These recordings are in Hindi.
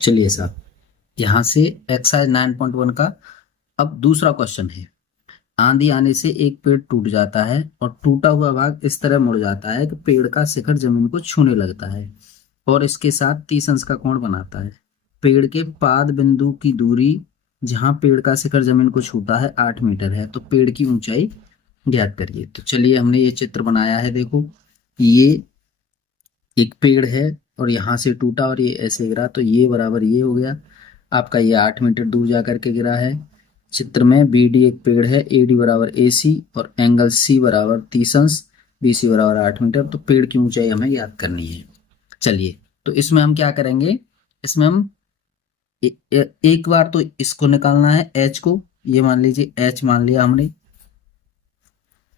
चलिए साहब, यहाँ से एक्सरसाइज 9.1 का अब दूसरा क्वेश्चन है। आंधी आने से एक पेड़ टूट जाता है और टूटा हुआ भाग इस तरह मुड़ जाता है कि पेड़ का शिखर जमीन को छूने लगता है और इसके साथ 30 अंश का कोण बनाता है। पेड़ के पाद बिंदु की दूरी जहां पेड़ का शिखर जमीन को छूता है 8 मीटर है, तो पेड़ की ऊंचाई ज्ञात करिए। तो चलिए, हमने ये चित्र बनाया है। देखो, ये एक पेड़ है और यहाँ से टूटा और ये ऐसे गिरा, तो ये बराबर ये हो गया आपका। ये 8 मीटर दूर जा करके गिरा है। चित्र में बी डी एक पेड़ है, ए डी बराबर ए सी और एंगल सी बराबर 30 अंश, बी सी बराबर 8 मीटर। तो पेड़ की ऊंचाई हमें याद करनी है। चलिए, तो इसमें हम क्या करेंगे, इसमें हम एक बार तो इसको निकालना है, एच को। ये मान लीजिए एच मान लिया हमने।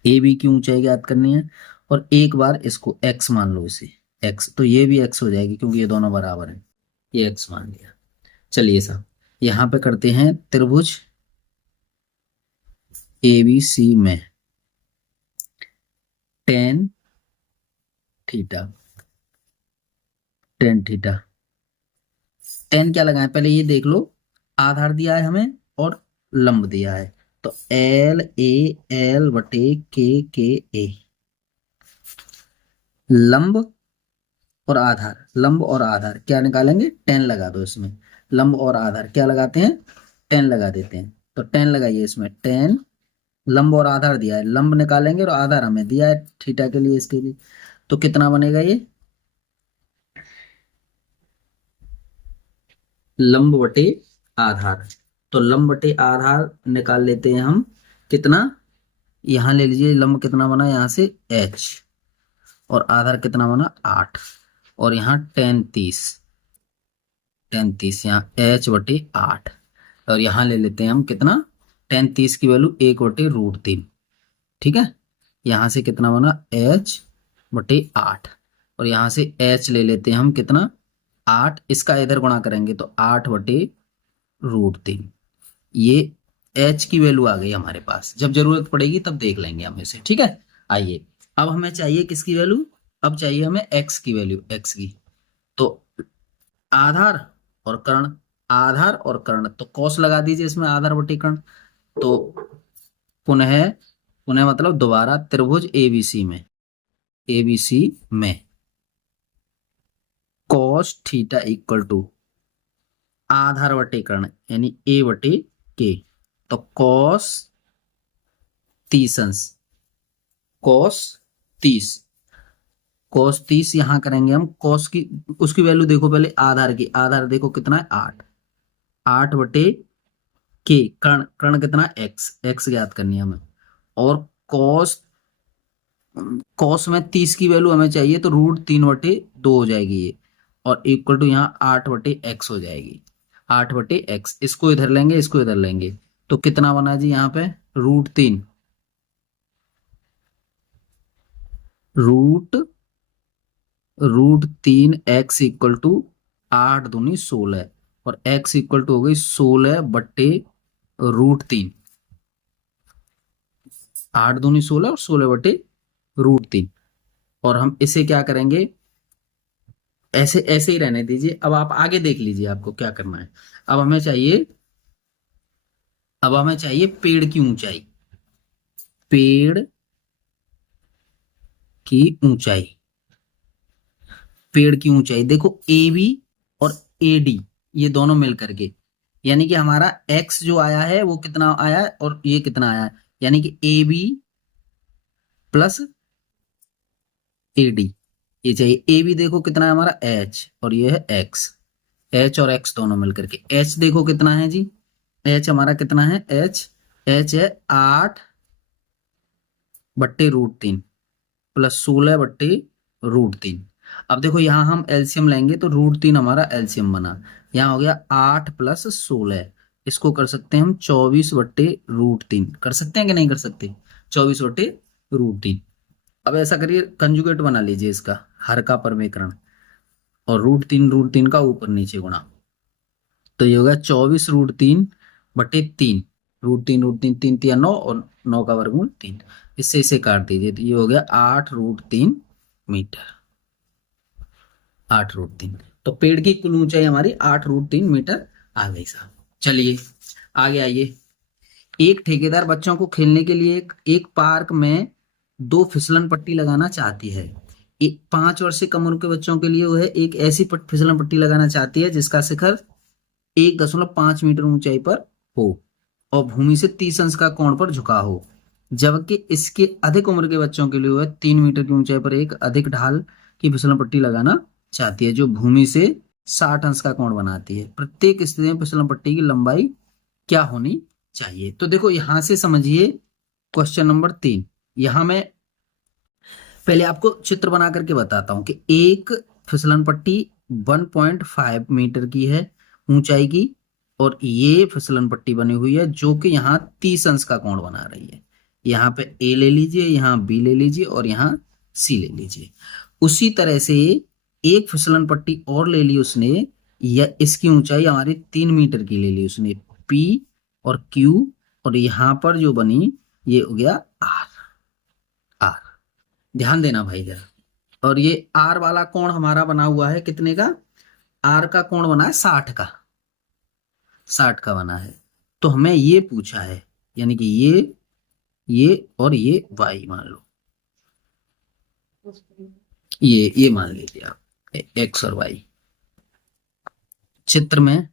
ए बी की ऊंचाई याद करनी है और एक बार इसको एक्स मान लो, इसे एक्स। तो ये भी एक्स हो जाएगी क्योंकि ये दोनों बराबर है। ये एक्स मान लिया। चलिए साहब, यहाँ पे करते हैं त्रिभुज ए बी सी में tan theta. Tan theta, ten क्या लगाए पहले ये देख लो। आधार दिया है हमें और लंब दिया है, तो एल ए एल बटे के ए। लंब और आधार, लंब और आधार क्या निकालेंगे, टेन लगा दो इसमें। लंब और आधार क्या लगाते हैं, टेन लगा देते हैं। तो टेन लगाइए इसमें, टेन। लंब और आधार दिया है, लंब निकालेंगे और आधार हमें दिया है थीटा के लिए, इसके लिए। तो कितना बनेगा ये, लंब बटे आधार। तो लंब बटे आधार निकाल लेते हैं हम। कितना, यहां ले लीजिए, लंब कितना बना यहाँ से h और आधार कितना बना 8 और यहाँ टेन 30। टेन 30 यहाँ h बटे 8 और यहाँ ले लेते हैं हम कितना, टेन 30 की वैल्यू 1/√3। ठीक है, यहाँ से कितना बना h बटे 8 और यहाँ से h ले लेते हैं हम कितना 8। इसका इधर गुणा करेंगे तो 8/√3। ये h की वैल्यू आ गई हमारे पास। जब जरूरत पड़ेगी तब देख लेंगे हम इसे। ठीक है, आइए अब हमें चाहिए किसकी वैल्यू, अब चाहिए हमें x की वैल्यू, x की। तो आधार और कर्ण, आधार और कर्ण, तो कॉस लगा दीजिए इसमें, आधार बटे कर्ण। तो पुनः पुनः मतलब दोबारा त्रिभुज एबीसी में, एबीसी में कॉस थीटा इक्वल टू आधार बटे कर्ण यानी ए बटे के। तो कॉस 30 अंश, कॉस 30, कॉस 30 यहां करेंगे हम। कॉस की उसकी वैल्यू देखो पहले, आधार की, आधार देखो कितना है 8, 8 बटे के। कर्ण, कर्ण कितना एक्स, एक्स ज्ञात करनी है हमें। और कॉस, कॉस में 30 की वैल्यू हमें चाहिए, तो √3/2 हो जाएगी ये। और इक्वल टू यहाँ 8/x हो जाएगी, 8/x। इसको इधर लेंगे, इसको इधर लेंगे, तो कितना बना जी यहाँ पे √3, √3x इक्वल टू 8 दूनी 16 और x इक्वल टू हो गई 16/√3। 8 दूनी 16 और 16/√3। और हम इसे क्या करेंगे, ऐसे ऐसे ही रहने दीजिए। अब आप आगे देख लीजिए आपको क्या करना है। अब हमें चाहिए, अब हमें चाहिए पेड़ की ऊंचाई, पेड़ की ऊंचाई। पेड़ की ऊंचाई देखो, ए बी और ए डी ये दोनों मिल करके, यानी कि हमारा एक्स जो आया है वो कितना आया है और ये कितना आया है, यानी कि A B plus A D ये चाहिए। ए बी देखो कितना है हमारा एच और ये है एक्स, एच और एक्स दोनों मिलकर के। एच देखो कितना है जी, एच हमारा कितना है, एच एच है 8/√3 प्लस 16/√3। अब देखो यहाँ हम एलसीएम लेंगे तो √3 हमारा एलसीएम बना। यहाँ हो गया 8 प्लस 16, इसको कर सकते हैं हम 24/√3। कर सकते हैं कि नहीं कर सकते, 24/√3। अब ऐसा करिए, कंजुगेट बना लीजिए इसका, हर का परमेकरण, और √3 का ऊपर नीचे गुणा। तो ये होगा 24√3/3। √3 3 3 9 और 9 का वर्गमूल 3। इससे इसे काट दीजिए तो ये हो गया 8√3 मीटर, 8√3। तो पेड़ की कुल ऊंचाई हमारी 8√3 मीटर आ गई साहब। चलिए आगे आइए। एक ठेकेदार बच्चों को खेलने के लिए एक पार्क में 2 फिसलन पट्टी लगाना चाहती है। 5 वर्ष से कम उम्र के बच्चों के लिए वह एक ऐसी फिसलन पट्टी लगाना चाहती है जिसका शिखर 1.5 मीटर ऊंचाई पर हो और भूमि से 30 अंश का कोण पर झुका हो, जबकि इसके अधिक उम्र के बच्चों के लिए वह 3 मीटर की ऊंचाई पर एक अधिक ढाल की फिसलन पट्टी लगाना चाहती है जो भूमि से 60 अंश का कोण बनाती है। प्रत्येक स्थिति में फिसलन पट्टी की लंबाई क्या होनी चाहिए? तो देखो यहां से समझिए क्वेश्चन नंबर 3। यहां मैं पहले आपको चित्र बना करके बताता हूं कि एक फिसलन पट्टी 1.5 मीटर की है ऊंचाई की, और ये फिसलन पट्टी बनी हुई है जो कि यहाँ 30 अंश का कोण बना रही है। यहाँ पे ए ले लीजिए, यहाँ बी ले लीजिए और यहाँ सी ले लीजिए। उसी तरह से एक फिसलन पट्टी और ले ली उसने, या इसकी ऊंचाई हमारी 3 मीटर की ले ली उसने, पी और क्यू, और यहाँ पर जो बनी ये हो गया आर। आर ध्यान देना भाई जरा। और ये आर वाला कोण हमारा बना हुआ है कितने का? आर का कोण बना है 60 का, 60 का बना है। तो हमें ये पूछा है, यानी कि ये और ये वाई मान लो, ये मान लीजिए आप एक्स और वाई। चित्र में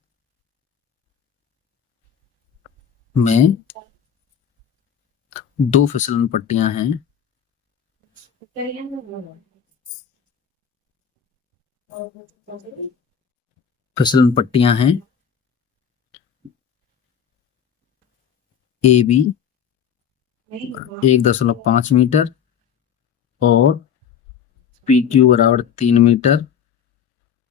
दो फिसलन पट्टियां हैं, फिसलन पट्टियां हैं ए बी 1.5 मीटर और पी क्यू बराबर 3 मीटर,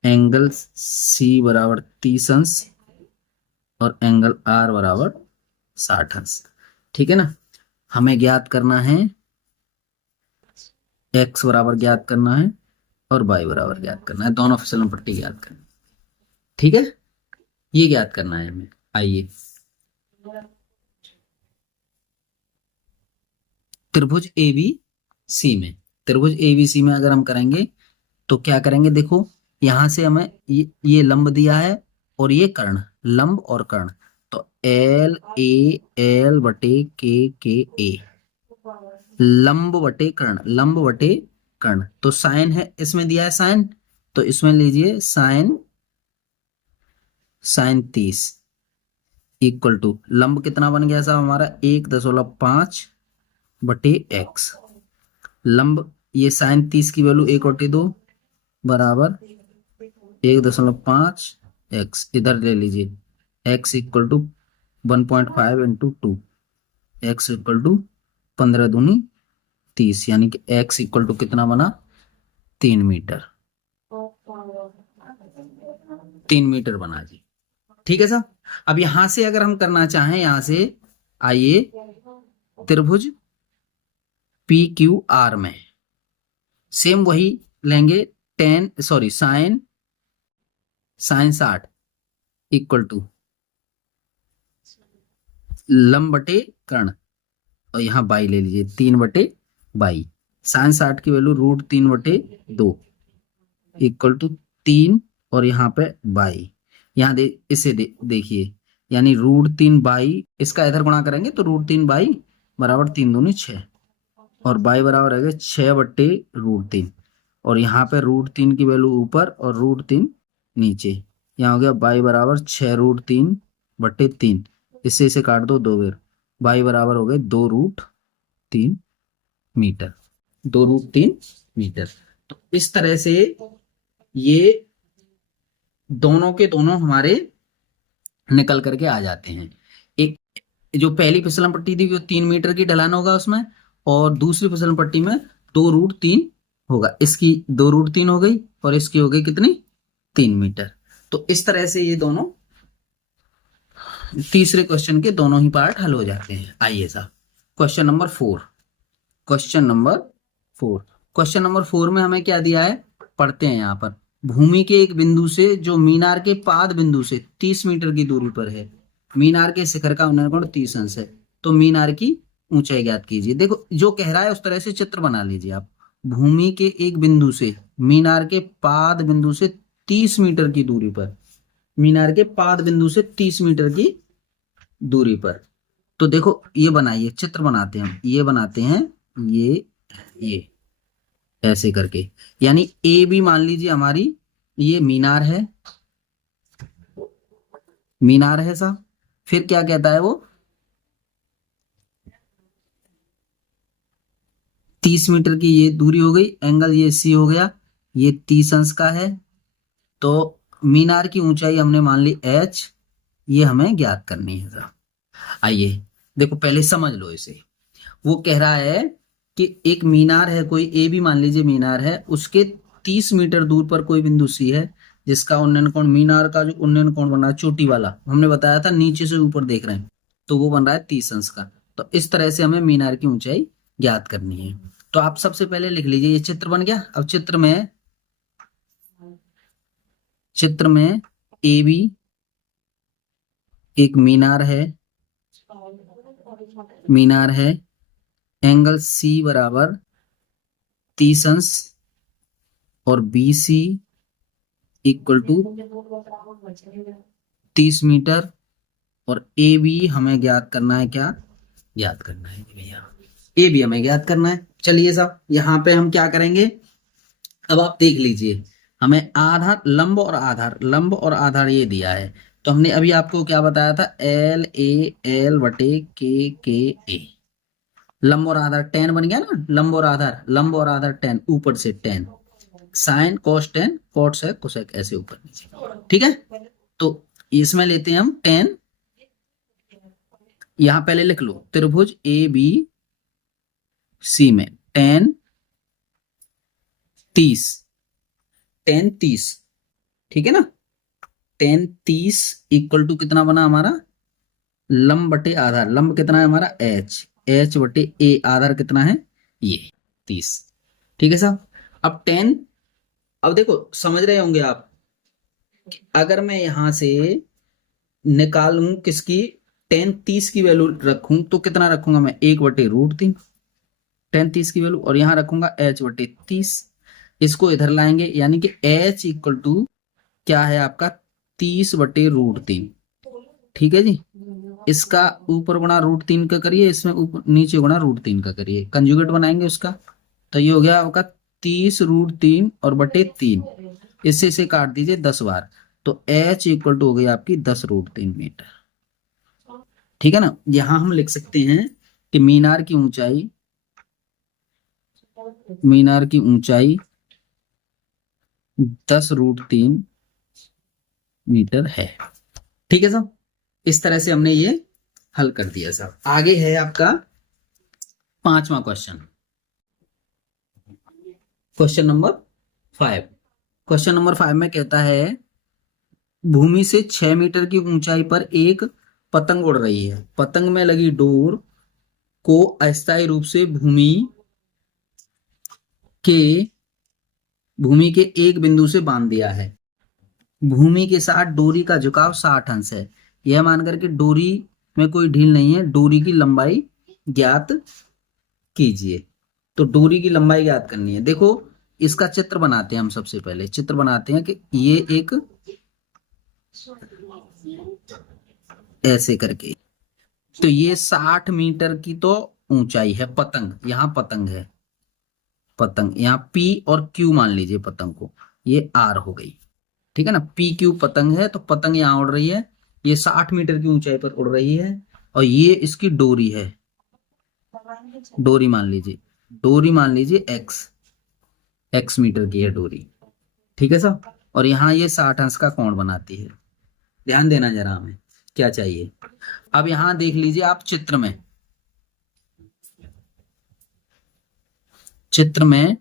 एंगल सी बराबर 30 अंश और एंगल आर बराबर 60 अंश। ठीक है ना? हमें ज्ञात करना है एक्स बराबर ज्ञात करना है और वाई बराबर ज्ञात करना है, दोनों फिसलन पट्टी ज्ञात करना है। ठीक है, ये ज्ञात करना है हमें। आइए त्रिभुज ए बी सी में, त्रिभुज ए बी सी में अगर हम करेंगे तो क्या करेंगे? देखो यहां से हमें ये लंब दिया है और ये कर्ण, लंब और कर्ण, तो एल ए एल बटे के ए, लंब बटे कर्ण, लंब बटे कर्ण। तो साइन है, इसमें दिया है साइन, तो इसमें लीजिए साइन 30 इक्वल टू लंब कितना बन गया साहब हमारा? 1.5 बटे एक्स। लंब ये साइन 30 की वैल्यू 1/2 बराबर 1.5 एक्स, इधर ले लीजिए X equal to 1.5 into 2, X equal to 15 दूनी 30, यानी कि एक्स इक्वल टू कितना बना? 3 मीटर, 3 मीटर बना जी। ठीक है साहब। अब यहां से अगर हम करना चाहें, यहां से आइए त्रिभुज पी क्यू आर में सेम वही लेंगे, साइन 60 इक्वल टू लंब बटे कर्ण, और यहाँ बाई ले लीजिए 3 बटे बाई। साइन 60 की वैल्यू √3/2 इक्वल टू 3, और यहाँ पे बाई, यहाँ इसे देखिए, यानी √3 बाई, इसका इधर गुणा करेंगे तो √3 बाई बराबर 3 दूनी 6, और बाई बराबर है 6 बटे √3, और यहाँ पे √3 की वैल्यू ऊपर और √3 नीचे, यहाँ हो गया बाई बराबर 6√3/3, इससे इसे काट दो 2 बार, बाई बराबर हो गए 2√3 मीटर, 2√3 मीटर। तो इस तरह से ये दोनों के दोनों हमारे निकल करके आ जाते हैं। एक जो पहली फिसलन पट्टी थी वो 3 मीटर की ढलान होगा उसमें, और दूसरी फिसलन पट्टी में 2√3 होगा। इसकी 2√3 हो गई और इसकी हो गई कितनी? 3 मीटर। तो इस तरह से ये दोनों तीसरे क्वेश्चन के दोनों ही पार्ट हल हो जाते हैं। आइए साहब क्वेश्चन नंबर 4। क्वेश्चन नंबर 4 में हमें क्या दिया है पढ़ते हैं। यहाँ पर भूमि के एक बिंदु से जो मीनार के पाद बिंदु से 30 मीटर की दूरी पर है, मीनार के शिखर का उन्नयन कोण 30 अंश है, तो मीनार की ऊंचाई ज्ञात कीजिए। देखो जो कह रहा है उस तरह से चित्र बना लीजिए आप। भूमि के एक बिंदु से मीनार के पाद बिंदु से 30 मीटर की दूरी पर, मीनार के पाद बिंदु से 30 मीटर की दूरी पर। तो देखो ये बनाइए, चित्र बनाते हैं हम, ये बनाते हैं, ये ऐसे करके, यानी ए बी मान लीजिए हमारी ये मीनार है, मीनार है साहब। फिर क्या कहता है वो, 30 मीटर की ये दूरी हो गई, एंगल ये सी हो गया, ये 30 अंश का है। तो मीनार की ऊंचाई हमने मान ली h, ये हमें ज्ञात करनी है साहब। आइए देखो पहले समझ लो इसे। वो कह रहा है कि एक मीनार है, कोई ए भी मान लीजिए मीनार है, उसके 30 मीटर दूर पर कोई बिंदु सी है जिसका उन्नयन कोण, मीनार का जो उन्नयन कोण बन रहा है चोटी वाला, हमने बताया था नीचे से ऊपर देख रहे हैं, तो वो बन रहा है 30 अंश का। तो इस तरह से हमें मीनार की ऊंचाई ज्ञात करनी है। तो आप सबसे पहले लिख लीजिए, ये चित्र बन गया। अब चित्र में ए बी एक मीनार है, मीनार है, एंगल सी बराबर 30 अंश और B C equal to 30 metre, और ए बी हमें ज्ञात करना है, क्या ज्ञात करना है भैया, ए बी हमें ज्ञात करना है। चलिए साहब यहाँ पे हम क्या करेंगे, अब आप देख लीजिए, हमें आधार, लंब और आधार, लंब और आधार ये दिया है। तो हमने अभी आपको क्या बताया था, एल ए एल बटे के ए, लंब और आधार टेन बन गया ना, लंब और आधार, लंब और आधार टेन, ऊपर से ten, sine cos ten, cot sec cosec, ऐसे ऊपर नीचे, ठीक है। तो इसमें लेते हैं हम टेन, यहां पहले लिख लो त्रिभुज ए बी सी में टेन 30, टेन 30, ठीक है ना, टेन 30 इक्वल टू कितना बना हमारा, लंब बटे आधार, लंब कितना है हमारा एच, एच बटे ए, आधार कितना है ये 30, ठीक है साहब। अब टेन, अब देखो समझ रहे होंगे आप, अगर मैं यहां से निकालूं किसकी, टेन 30 की वैल्यू रखूं तो कितना रखूंगा मैं, 1/√3, टेन 30 की वैल्यू, और यहां रखूंगा h/30, इसको इधर लाएंगे, यानी कि h इक्वल टू क्या है आपका 30/√3, ठीक है जी। इसका ऊपर गुणा √3 का करिए, इसमें ऊपर नीचे गुणा √3 का करिए, कंजुगेट बनाएंगे उसका, तो ये हो गया आपका 30√3 और बटे 3, इससे इसे काट दीजिए 10 बार, तो h इक्वल टू हो गई आपकी 10√3 मीटर, ठीक है ना। यहां हम लिख सकते हैं कि मीनार की ऊंचाई, मीनार की ऊंचाई 10√3 मीटर है, ठीक है साहब। इस तरह से हमने ये हल कर दिया साहब। आगे है आपका 5वां question, question number 5। Question number 5 में कहता है भूमि से 6 मीटर की ऊंचाई पर एक पतंग उड़ रही है, पतंग में लगी डोर को अस्थायी रूप से भूमि के एक बिंदु से बांध दिया है, भूमि के साथ डोरी का झुकाव 60 अंश है, यह मानकर कि डोरी में कोई ढील नहीं है, डोरी की लंबाई ज्ञात कीजिए। तो डोरी की लंबाई ज्ञात करनी है। देखो इसका चित्र बनाते हैं हम, सबसे पहले चित्र बनाते हैं कि ये एक ऐसे करके, तो ये 60 मीटर की तो ऊंचाई है, पतंग, यहाँ पतंग है, पतंग यहाँ P और Q मान लीजिए पतंग को, ये R हो गई, ठीक है ना, PQ पतंग है, तो पतंग यहाँ उड़ रही है, ये 60 मीटर की ऊंचाई पर उड़ रही है, और ये इसकी डोरी है, डोरी मान लीजिए, डोरी मान लीजिए x मीटर की है डोरी, ठीक है सर। और यहाँ ये 60 अंश का कोण बनाती है, ध्यान देना जरा हमें क्या चाहिए। अब यहां देख लीजिए आप चित्र में, चित्र में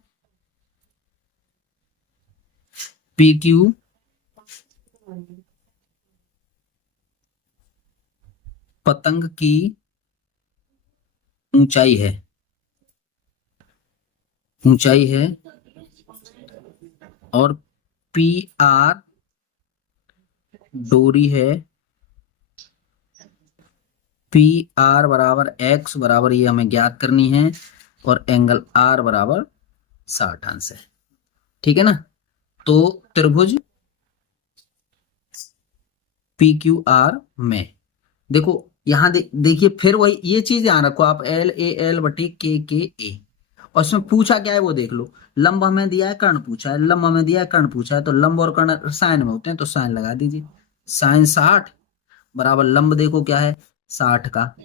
PQ पतंग की ऊंचाई है, ऊंचाई है, और PR डोरी है, PR बराबर x बराबर ये हमें ज्ञात करनी है, और एंगल R बराबर 60 अंश है, ठीक है ना। तो त्रिभुज PQR में। देखो यहाँ देखिए फिर वही ये चीज ध्यान रखो आप, LAL बटे KKA। और इसमें पूछा क्या है वो देख लो। लंब हमें दिया है, कर्ण पूछा है, लंब हमें दिया है, कर्ण पूछा है, तो लंब और कर्ण साइन में होते हैं तो साइन लगा दीजिए। साइन 60 बराबर लंब देखो क्या है 60 का,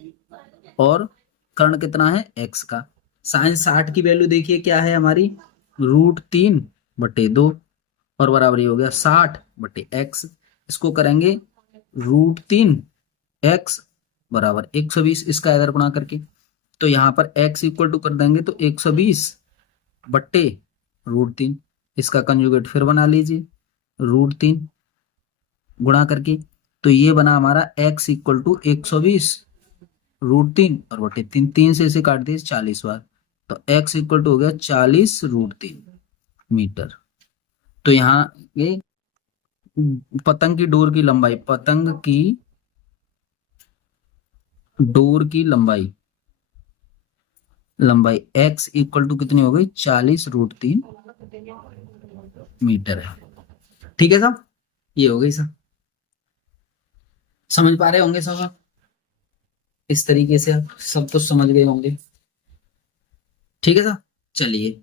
और कर्ण कितना है x का। साइन 60 की वैल्यू देखिए क्या है हमारी, √3/2, और बराबर ये हो गया 60/x। इसको करेंगे √3x बराबर 120, इसका इधर गुणा करके। तो यहाँ पर x इक्वल टू कर देंगे तो 120/√3, इसका कंजुगेट फिर बना लीजिए √3 गुणा करके। तो ये बना हमारा x इक्वल टू 120√3 और बटे 3, 3 से इसे काट दिए 40 बार, तो x इक्वल टू हो गया 40√3 मीटर। तो यहाँ ये पतंग की डोर की लंबाई, पतंग की डोर की लंबाई x इक्वल टू कितनी हो गई 40√3 मीटर है। ठीक है साहब, ये हो गई साहब, समझ पा रहे होंगे सब आप, इस तरीके से आप सब कुछ समझ गए होंगे। ठीक है साहब, चलिए